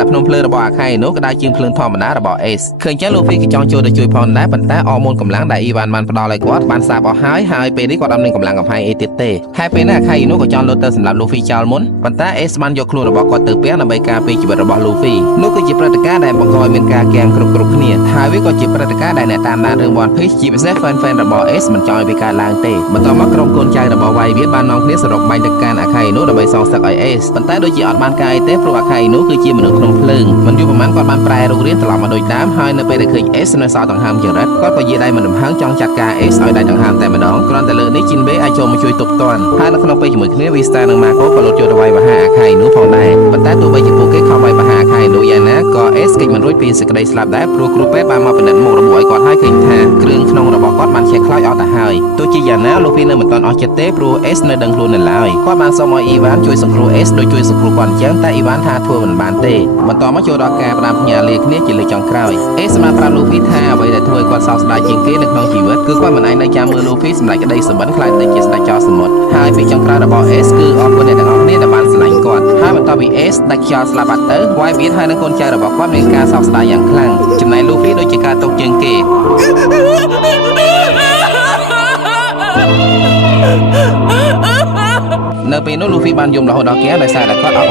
តែភ្នំភ្លើងរបស់អាខៃនោះក៏ដើរជាងភ្លើងធម្មតារបស់អេសឃើញចឹងលូហ្វីក៏ចង់ចូលទៅជួយផងដែរប៉ុន្តែអមូនកម្លាំងដែលអ៊ីវ៉ាន់បានផ្ដល់ឲ្យគាត់បានសាបអស់ហើយពេលនេះគាត់អត់មានកម្លាំងកំហែងអីទៀតទេហើយពេលនេះអាខៃនោះក៏ចង់លោតទៅសម្រាប់លូហ្វីចោលមុនប៉ុន្តែអេសបានយកខ្លួនរបស់គាត់ទៅពាំងដើម្បីការពារជីវិតរបស់លូហ្វីនោះគឺជាព្រឹត្តិការណ៍ដែលបង្កឲ្យមានការគាំងគ្រប់គ្នាហើយវាក៏ជាព្រឹត្តិការណ៍ដែលអ្នកតាមដានរឿង One Piece ជាពិសេស fan របស់ Ace មិនចង់ឲ្យវាកើតឡើងទេបន្ទាប់មកក្រុមកូនចៅរបស់វាយវាបាននាំគ្នាសរុបបាញ់ទៅកាន់អាខៃនោះដើម្បីសងសឹកឲ្យ Ace ប៉ុន្តែដូចជាអត់បានការអីទេព្រោះអាខៃនោះគឺជាមនុស្សក្នុងភ្លើងមិនយូរប៉ុន្មានគាត់បានប្រែរូបរាងត្រឡប់មកដូចដើមហើយនៅពេលដែលឃើញ Ace នៅសល់ដង្ហើមចរិតគាត់ក៏យាដៃមិនដំហឹងចង់ចាត់ការ Ace ឲ្យដៃដង្ហើមតែម្ដងគ្រាន់តែលើកនេះ Jinbe អាចចូលមកជួយទប់ទណ្ឌហើយនៅក្នុងពេលជាមួយគ្នា Vista និង Marco ក៏លោតចូលទៅវាយប្រហារអាខៃនោះផងដែរប៉ុន្តែទោះបីជាពួកគេខំវាយប្រហារអាខៃនោះយ៉ាងណាក៏ Ace គេចមិនរួចពីសេចក្តីស្លាប់ដែរព្រោះគ្រូពេទ្យបានមកពិនិត្យមុខរបួសឲ្យគាត់ហើយឃើញថាគ្រឿងក្នុងរបស់គាត់បានឆេះខ្លោចអស់ទៅហើយទោះជាយ៉ាងណាលោកវីនៅមិនទាន់អស់ចិត្តទេព្រោះ Ace នៅដឹងខ្លួននៅឡើយគាត់បានសុំឲ្យ Ivan ជួយសង្គ្រោះ Ace ដោយជួយសង្គ្រោះគាត់អញ្ចឹងតែ Ivan ថាធ្វើមិនបានទេបន្តមកចូលដល់ការផ្ដាំផ្ញើលាគ្នាជាលើកចុងក្រោយ Ace បានប្រាប់ Luffy ថាអ្វីដែលធ្វើឲ្យគាត់សោកស្ដាយជាងគេនៅក្នុងជីវិតគឺគាត់មិនអាចនៅចាំមើល Luffy សម្រេចក្តីសុបិនខ្លាចទៅជាស្ដេចចោលសមុទ្រហើយពីចុងក្រោយរបស់ Ace គឺអរគុណអ្នកទាំងអស់គ្នាដែលបានស្រឡាញ់គាត់ហើយបន្ទាប់ពី Ace ដាច់ខ្យល់ស្លាប់បាត់ទៅ Whitebeard ហើយនិងកូនចៅរបស់គាត់មានការសោកស្ដាយយ៉ាងខ្លាំងចំណែក Luffy ដូចជាការຕົកជាងគេនៅពេលនោះ Luffy បានយំរហូតដល់គេដោយសារតែគាត់